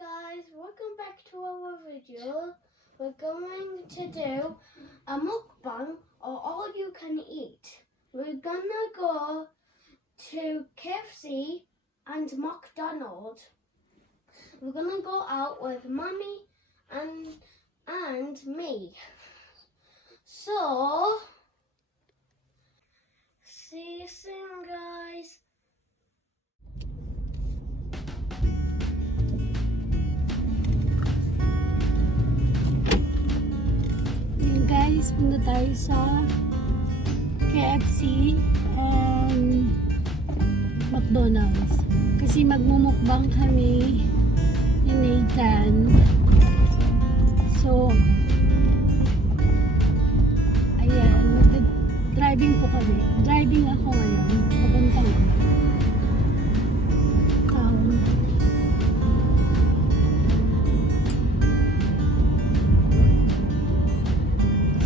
guys, welcome back to our video. We're going to do a mukbang or all you can eat. We're gonna go to KFC and McDonald's. We're gonna go out with Mommy and me. So see you soon, guys. Guys, punta tayo sa KFC and McDonald's kasi magmumukbang kami ni Nathan. So ayan, driving po kami. Driving ako ngayon papuntang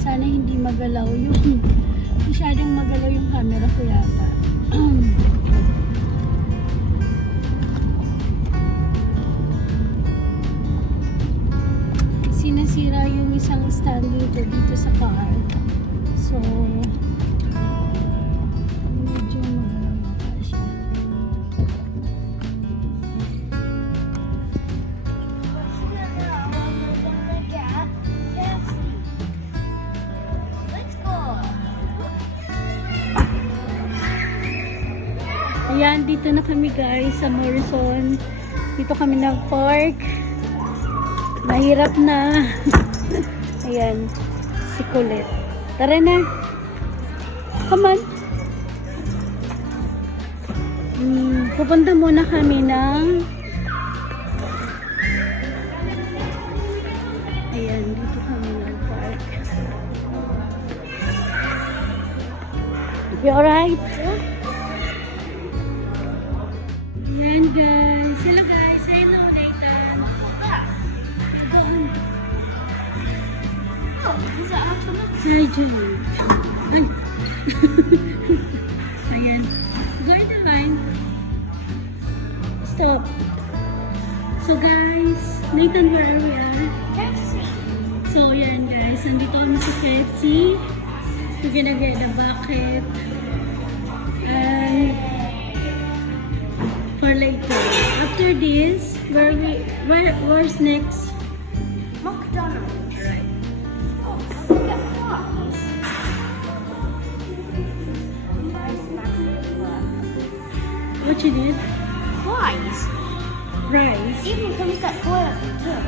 sana hindi magalaw yung masyadong magalaw yung camera ko yata. Sinasira yung isang standing ko dito sa car, so medyo magalaw pa siya. Ayan, dito na kami guys sa Morrison. Dito kami nag-park. Mahirap na. Ayan, si Kulit. Tara na. Come on. Pupunta muna kami ng ayan, dito kami nag-park. You alright? Ayan guys. Hello guys. Hello Nathan. Hi Julie. Ayan. Go in the line. Stop. So guys, Nathan, where are we at? KFC. So ayan guys, nandito kami sa KFC. We're gonna get the bucket. And for later. After this, where's next? McDonald's. Right. Oh, look at fries. What you need? Fries. Rice. Even comes that toilet too.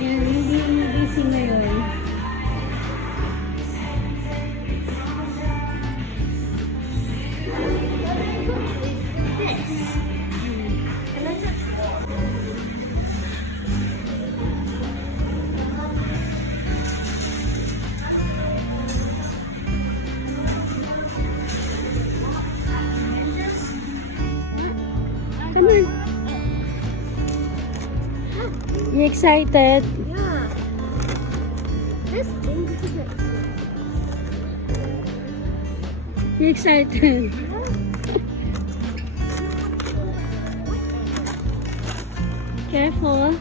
Yan, hindi busy ngayon. This. And I touch Come on. You excited? yeah. This thing is it. You excited? Careful.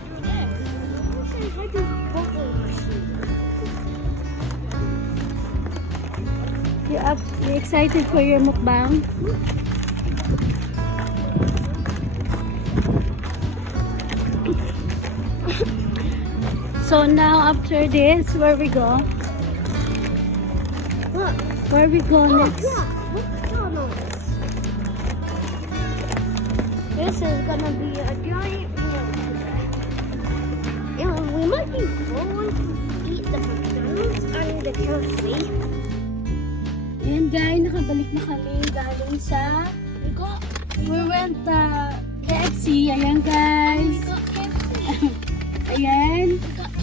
You excited for your mukbang? So now after this, where we go? What? Where we go next? McDonald's. This is gonna be a giant meal today. And we might be full to eat the McDonald's and the KFC. Ayan guys, nakabalik na kami galing sa we went KFC. Ayan guys. We got KFC. Ayan. We got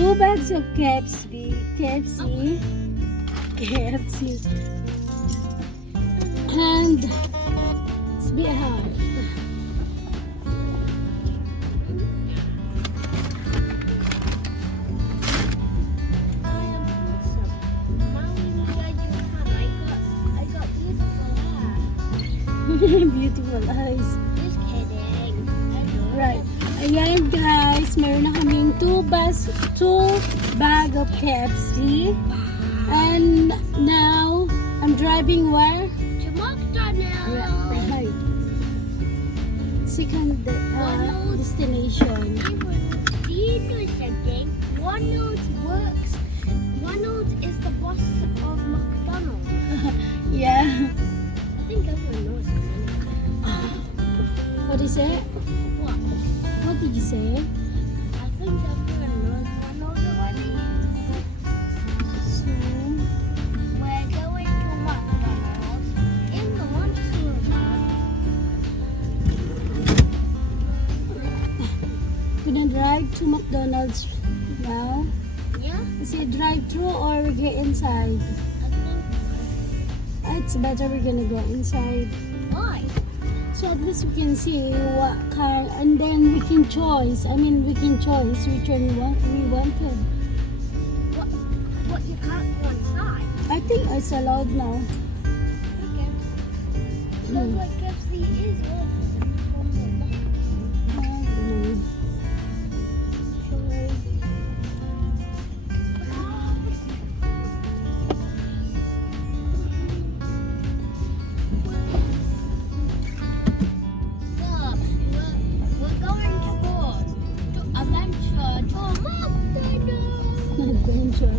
2 bags of KFC. 2 bags of KFC. And it's a bit hard. beautiful eyes. Just kidding. I know. Right. Ayan guys, meron na kaming 2 bag of KFC. And now, I'm driving where? To McDonald's. Right. Second destination. Do you know something? Ronald works. Ronald is the boss of McDonald's. Yeah. I think everyone knows him. What is it? What? What did you say? I think everyone knows Ronald already. So, We're going to McDonald's in the lunchroom. gonna drive to McDonald's now. Yeah? Is it drive-through or we get inside? I think. It's better we're gonna go inside. Why? So at least we can see what car, and then we can choice. We can choice which one we wanted. What you can't go inside? I think it's allowed now. Okay. So Hmm. like KFC is open from the back. I don't know. We're going to go to adventure to McDonald's. Adventure.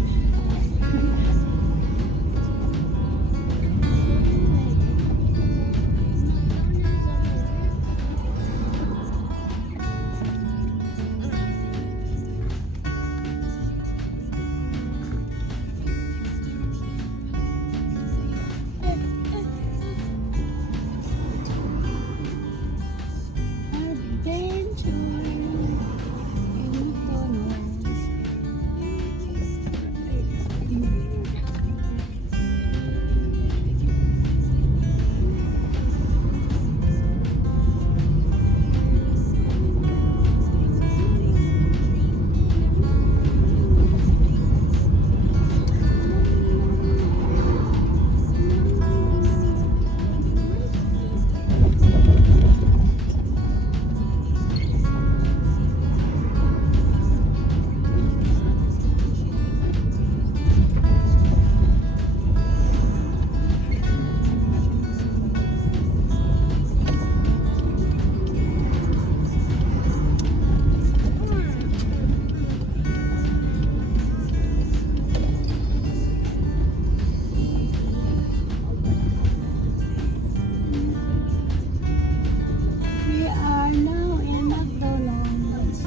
We are now in McDonald's.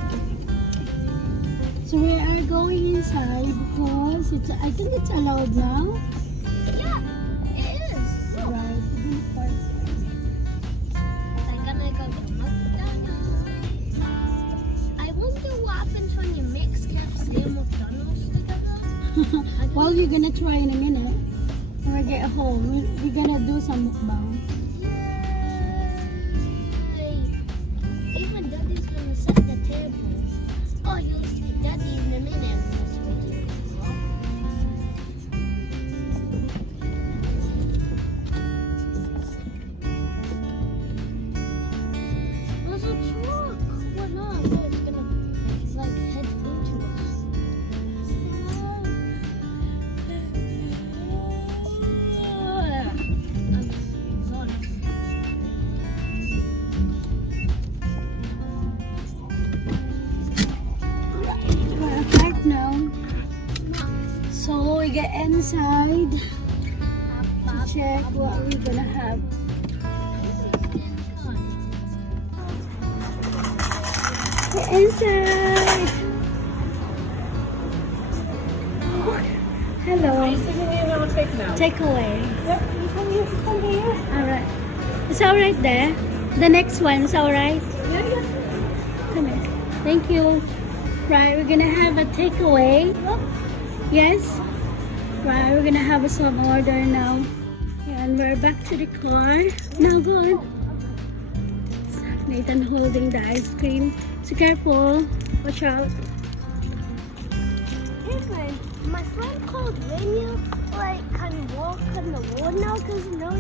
So we are going inside because I think it's allowed now. Yeah, it is. Look, Right. I'm gonna go to McDonald's. I wonder what happens when you mix KFC and McDonald's together. Well, we're gonna try in a minute. When we get home, we're gonna do some mukbang. Yay. Even Daddy's gonna set the table. Oh, you'll see Daddy in a minute. There's a truck. Well, no, it's gonna like head into us. We're back now. So we get inside to check what we're gonna have. Get inside. Hello. Takeaway. Alright. It's alright there. The next one is alright. Come here. Thank you. Right, we're gonna have a takeaway. Yes. Right, we're gonna have some order now. And we're back to the car. Now go on. Nathan holding the ice cream. So careful. Watch out. Hey friend, my friend called Rainier like can walk on the road now because no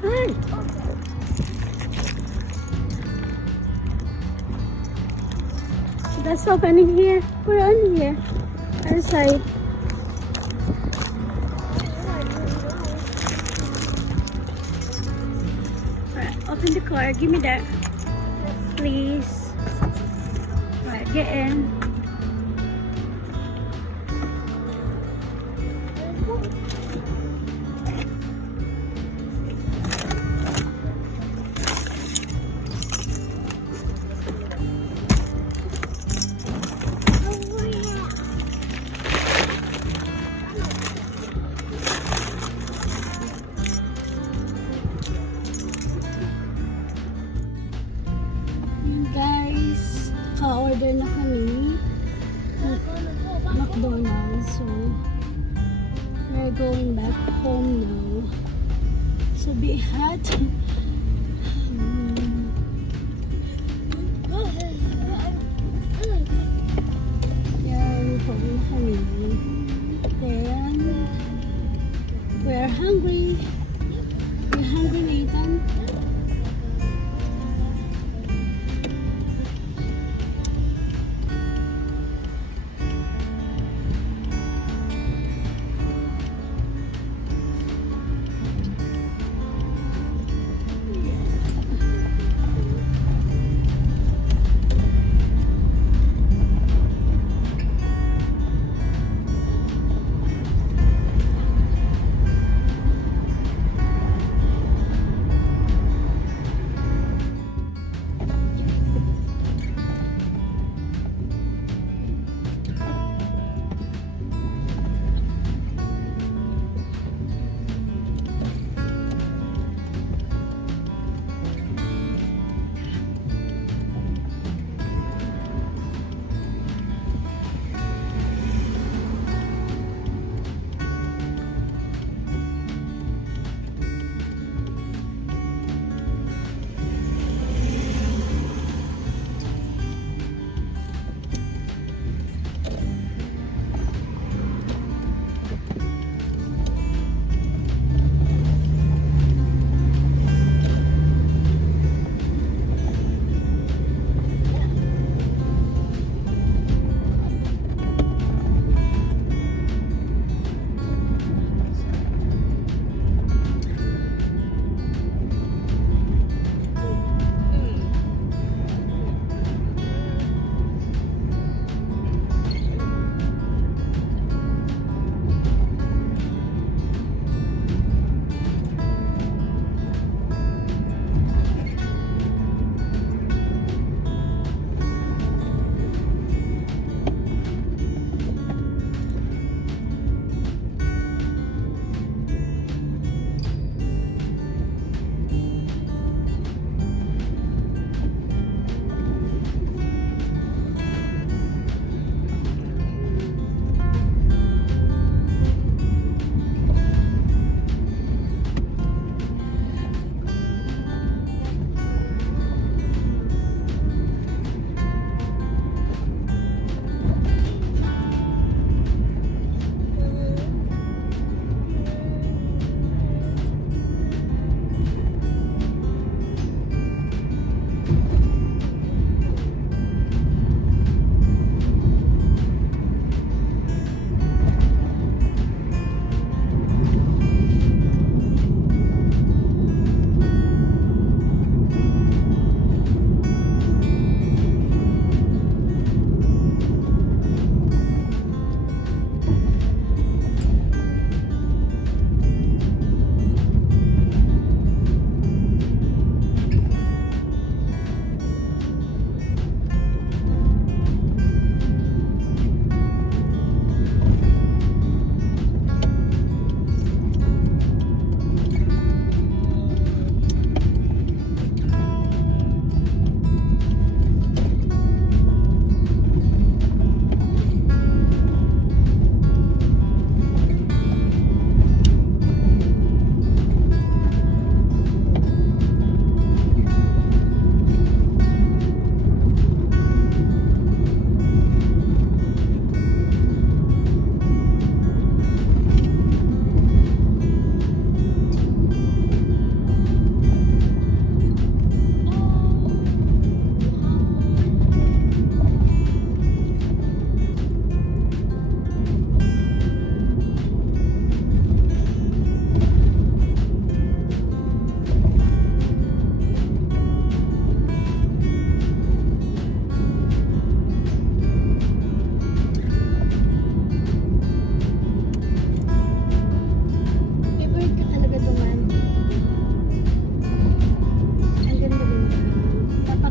Hi. That's open in here. We're on here. Outside. Alright, open the car. Give me that. Please. Alright, get in. Guys, ka-order na kami McDonald's, so we're going back home now. So be hot. Yan, pauwi na kami. Then, we're hungry. We're hungry, Nathan.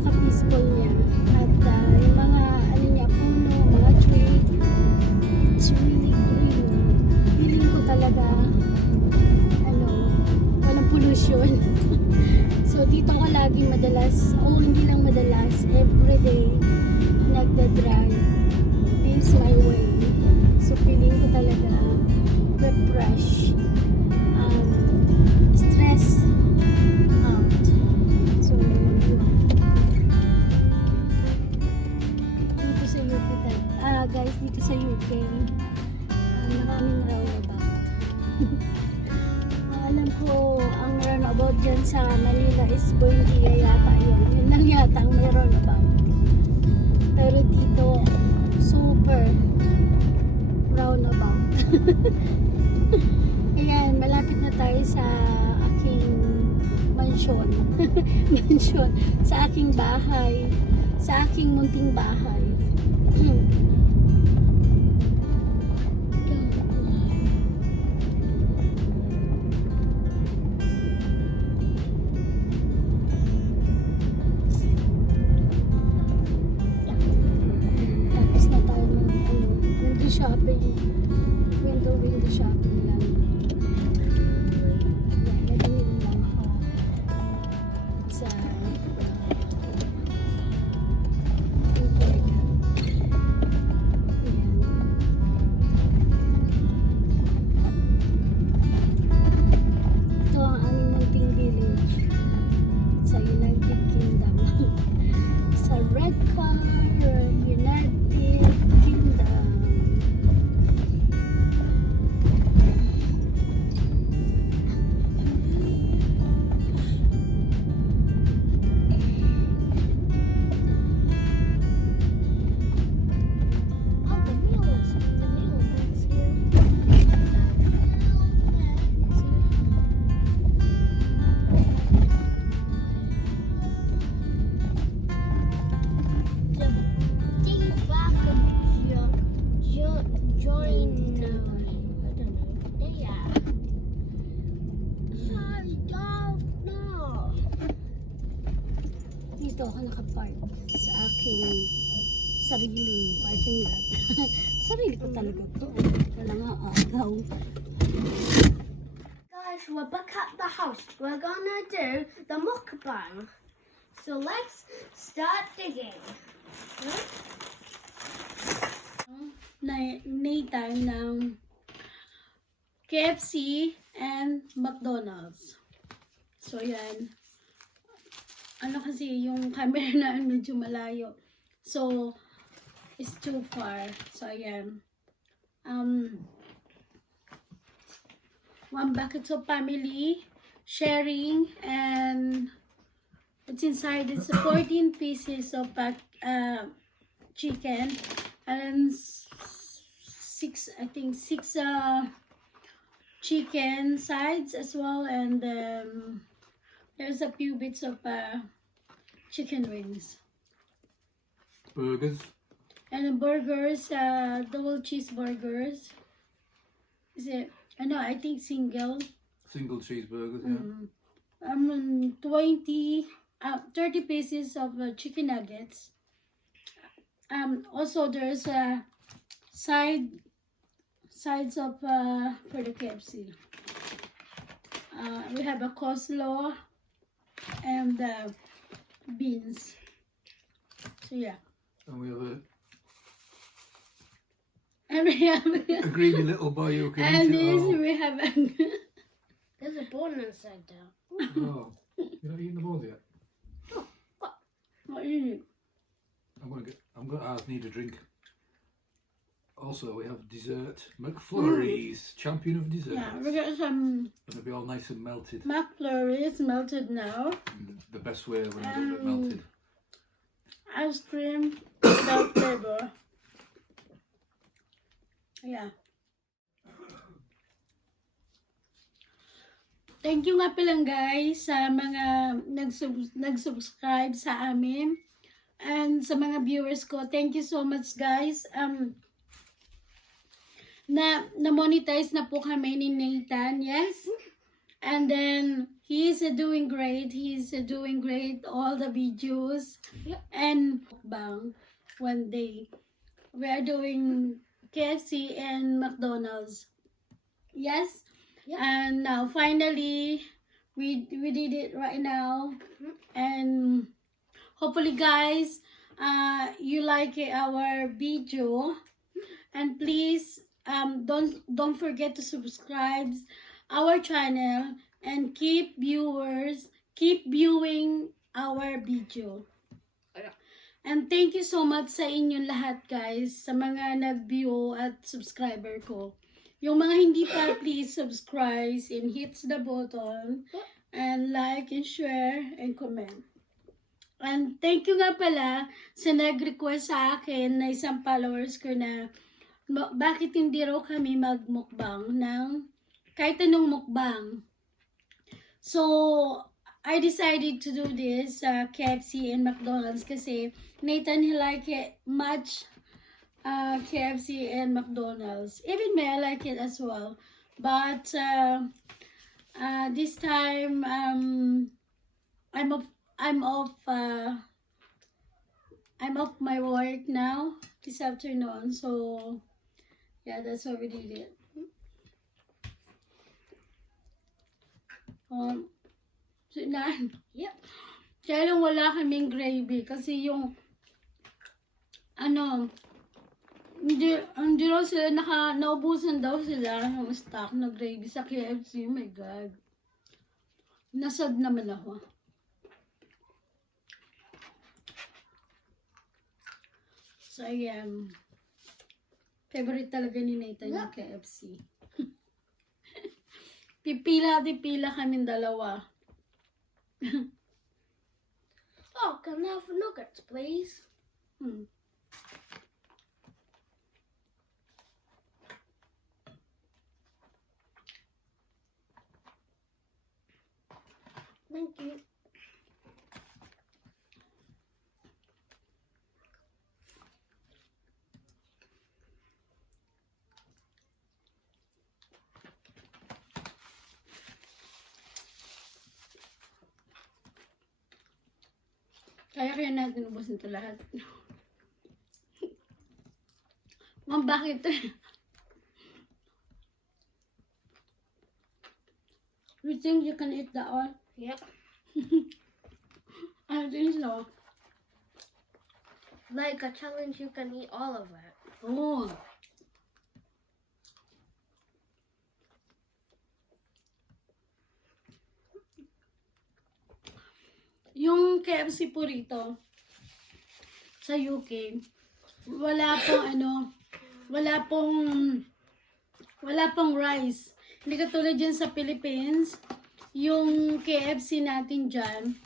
napaka-peaceful niya. At yung mga, ano niya, puno, mga tree, it's really green. Feeling ko talaga, walang pollution. So, dito ako lagi madalas, hindi lang madalas, everyday, nagda-drive. This is my way. So, feeling ko talaga, refresh, stress out. So, dito sa UK, guys, dito sa UK, maraming roundabout. Alam ko, ang roundabout dyan sa Manila is Buendia yata yun. Yun lang yata ang may roundabout. Pero dito, super roundabout. Ayan, malapit na tayo sa aking mansyon. Mansyon. Sa aking bahay. Sa aking munting bahay. Tapos na tayo ng window shopping. Window shopping lang. Nagawin lang ako sa import. Ito ang aming munting village sa United Kingdom. Sa Red Car, United Kingdom. Dito ako nakapark sa aking sariling parking lot. Sarili ko talaga to. Wala nga agaw. Guys, we're back at the house. We're gonna do the mukbang. So let's start digging. Natime ng KFC and McDonald's. So yan. Ano kasi yung camera na medyo malayo. So it's too far. So ayan. One bucket of family sharing, and it's inside. It's 14 pieces of chicken and six chicken sides as well, and there's a few bits of chicken wings. Burgers. And burgers, double cheeseburgers. Is it? No, I think single. Single cheeseburgers, yeah. 30 pieces of chicken nuggets. Also there's sides of for the KFC. We have a coleslaw and beans. So yeah. And we have And we have a greedy little boy who can and eat it this all. we have There's a bone inside there. Oh, you're not eating the bones yet? what is it? I need a drink. Also, we have dessert. McFlurries, champion of dessert. Yeah, we got some Gonna be all nice and melted. McFlurries melted now. The best way when it's a bit melted. Ice cream without flavor. Yeah. Thank you nga pala guys sa mga nag-subscribe sa amin. And sa mga viewers ko, thank you so much guys. Na-monetize na po kami ni Nathan, yes? And then he's doing great. He's doing great. All the videos. Yep. And mukbang one day. We are doing KFC and McDonald's. Yes? Yep. And now finally we did it right now. And hopefully guys you like our video, and please don't forget to subscribe our channel and keep viewing our video. And thank you so much sa inyong lahat guys, sa mga nag-view at subscriber ko. Yung mga hindi pa, please subscribe and hit the button and like and share and comment. And thank you nga pala sa nag-request sa akin na isang followers ko na bakit hindi raw kami mag-mukbang ng kahit anong mukbang. So, I decided to do this KFC and McDonald's kasi Nathan he like it much KFC and McDonald's. Even me, I like it as well. But this time I'm off my work now this afternoon, so yeah, that's why we did it. Sinan. Yep. Kaya lang wala kaming gravy kasi yung hindi raw sila naubusan daw sila ng stock na gravy sa KFC. Oh my God. Nasad naman ako. So, ayan. Favorite talaga ni Nathan yung KFC. Pipila kaming dalawa. Oh, can I have nuggets, please? Thank you. Kaya natin ubusin ito lahat. Ma'am, bakit? You think you can eat that all? Yep. I think so. Like a challenge, you can eat all of it. Oh. Yung KFC po rito sa UK, wala pong rice. Hindi katulad dyan sa Philippines, yung KFC natin dyan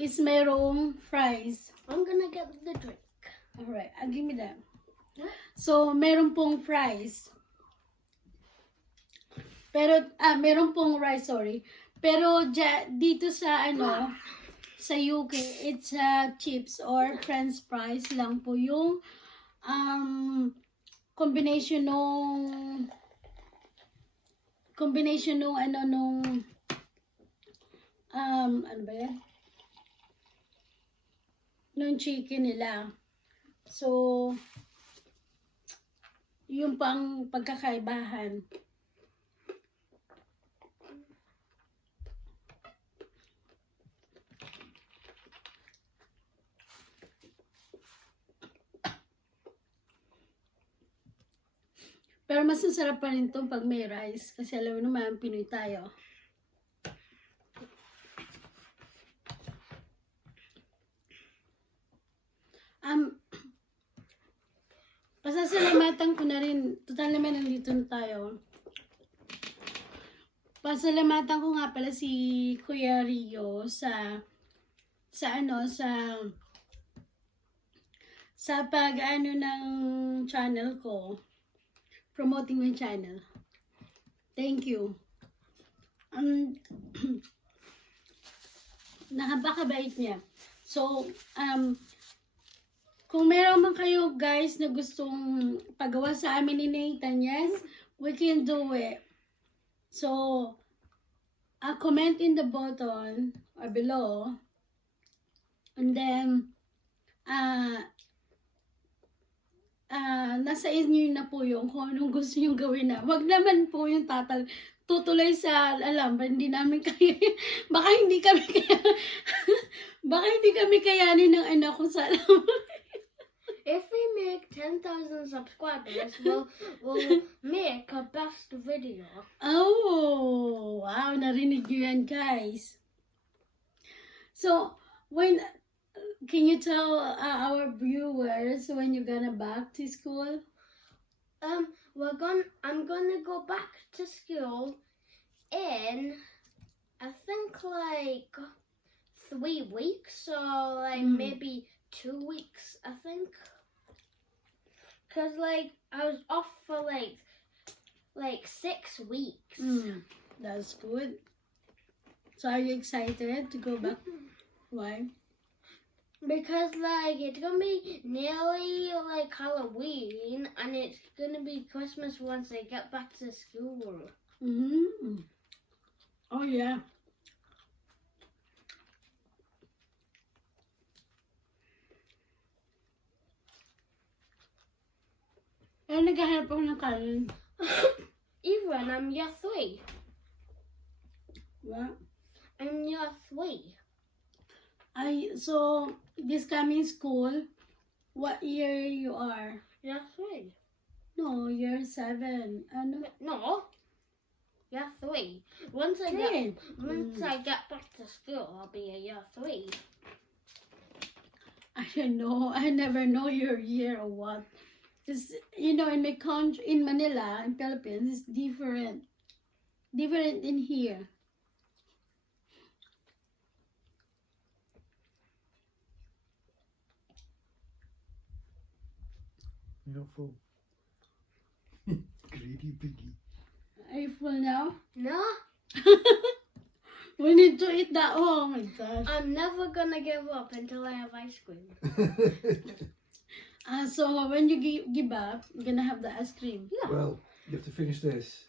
is mayroong fries. I'm gonna get the drink. Alright, I'll give me that. So, meron pong fries. Pero, meron pong rice, sorry. Pero, dito sa, sa UK, it's chips or french fries lang po yung combination nung nung chicken nila. So, yung pang pagkakaibahan. Pero mas masarap pa rin itong pag may rice. Kasi alam mo naman, Pinoy tayo. Pasasalamatan ko na rin. Total naman nandito na tayo. Pasalamatan ko nga pala si Kuya Rio sa pag ng channel ko. Promoting my channel. Thank you. Nakabakabait niya. So, kung meron man kayo guys na gustong pagawa sa amin ni Nathan, yes, we can do it. So, comment in the button or below. And then, nasa inyo na po yung kung anong gusto nyo gawin na. Wag naman po yung tutuloy sa alam, hindi namin kaya, baka hindi kami kaya, baka hindi kami kayanin ng anak ko sa alam. If we make 10,000 subscribers, we'll make a best video. Oh, wow, narinig nyo yan, guys. So, can you tell our viewers when you're gonna back to school? I'm gonna go back to school in, I think, like 3 weeks or like maybe 2 weeks, I think. Cause like I was off for like 6 weeks. That's good. So are you excited to go back? Why? Because like it's gonna be nearly like Halloween and it's gonna be Christmas once I get back to school. Oh yeah. Ano naghahanap ako ng kanin? Even I'm year 3. What? I'm year 3. So this coming school, what year you are? Year 3. No, year 7. Ano? No. Year 3. Once I get back to school, I'll be a year 3. I don't know. I never know your year or what. Because, you know, in my country, in Manila, in Philippines, it's different. Different in here. You're not full. Greedy piggy. Are you full now? No. We need to eat that. Oh my gosh. I'm never gonna give up until I have ice cream. So when you give up, you're gonna have the ice cream. Yeah. Well, you have to finish this.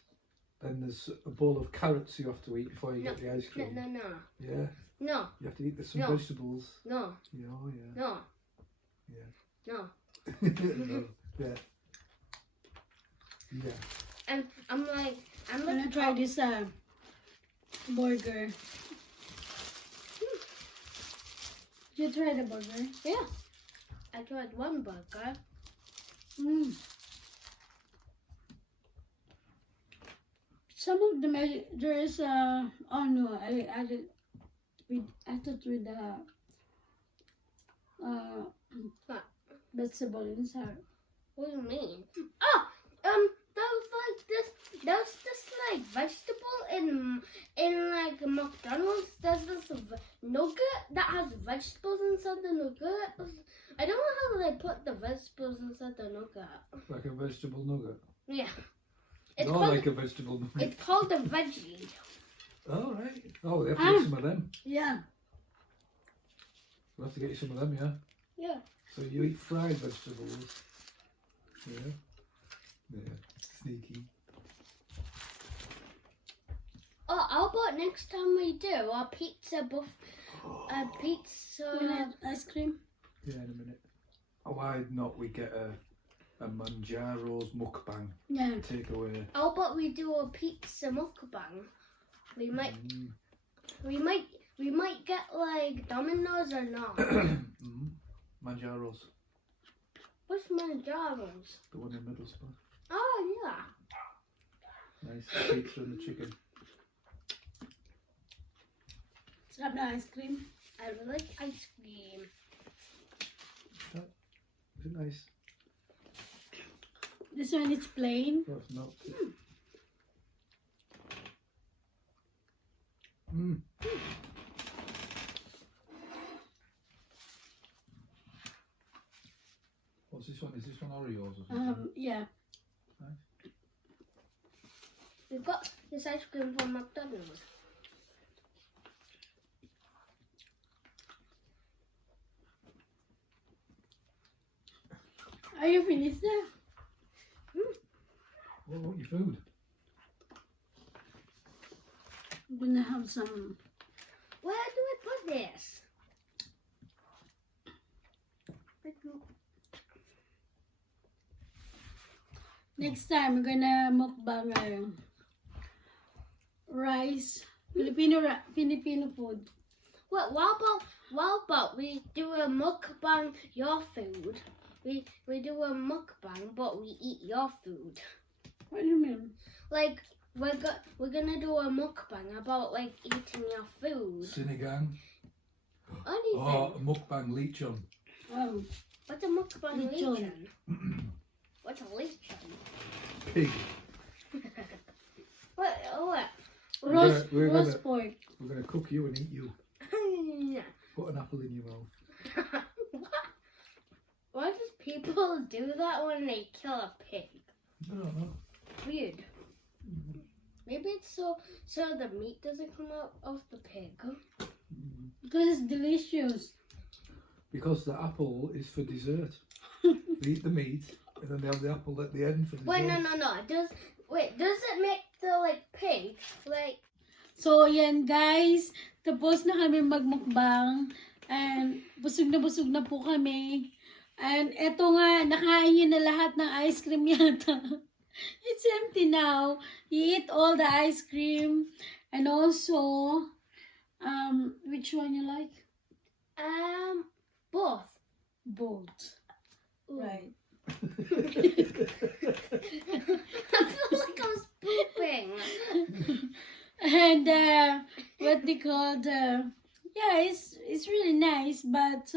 Then there's a bowl of carrots you have to eat before you get the ice cream. No. Yeah. No. You have to eat some No. vegetables. No. Yeah, oh yeah. No. Yeah. No. No. Yeah. Yeah. And I'm Gonna try this burger. Did you try the burger? Yeah. I tried one burger. Some of the there's oh no, I added with What? vegetable inside. What do you mean? Oh, there's this like vegetable in like McDonald's. There's this nugget that has vegetables inside the nugget. I don't know how they put the vegetables inside the nugget. Like a vegetable nugget. Yeah. Not like a vegetable nugget. It's called a veggie. Oh, right. Oh, we have to get some of them. Yeah. We'll have to get you some of them, yeah? Yeah. So you eat fried vegetables. Yeah. Yeah. Sneaky. Oh, how about next time we do a pizza You wanna have ice cream? Yeah, in a minute. Oh, why not we get a Manjaro's mukbang Yeah. takeaway? How about we do a pizza mukbang? We might get like Domino's or not. Manjaro's. What's Manjaro's? The one in Middlesbrough. Oh yeah. Nice pizza and the chicken. Sarap na ice cream. I like ice cream. Is it nice? This one is plain. Oh, it's not. What's this one? Is this one Oreos or something? Yeah. Nice. We've got this ice cream from McDonald's. Are you finished there? What about your food? I'm gonna have some. Where do I put this? Next time, we're gonna mukbang rice, Filipino food. What about we do a mukbang your food? We do a mukbang, but we eat your food. What do you mean? Like we're gonna do a mukbang about like eating your food. Sinigang. Anything. Oh, mukbang lechon. What's a mukbang Lechon. lechon? What's a lechon? Pig. What? Roast we're gonna- pork. We're going to cook you and eat you. Put an apple in your mouth. Why does people do that when they kill a pig? I don't know. Weird. Maybe it's so the meat doesn't come out of the pig. Because it's delicious. Because the apple is for dessert. They eat the meat and then they have the apple at the end for dessert. Wait, no. Does it make the like pig like? So, yan guys. Tapos na kami magmukbang. And busog na po kami. And eto nga, nakain yun na lahat ng ice cream yata. It's empty now. You eat all the ice cream. And also, which one you like? Both. Both. Ooh. Right. I feel like I'm pooping. And what they called, yeah, it's really nice. But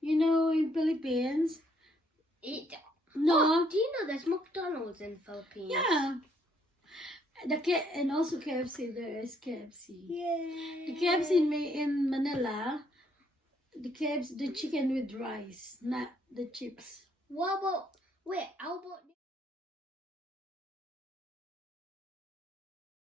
you know, in Philippines, no, Oh, do you know there's McDonald's in Philippines? yeah, and also KFC. There is KFC. Yay. The KFC in Manila, the chicken with rice, not the chips. What about? Wait, how about?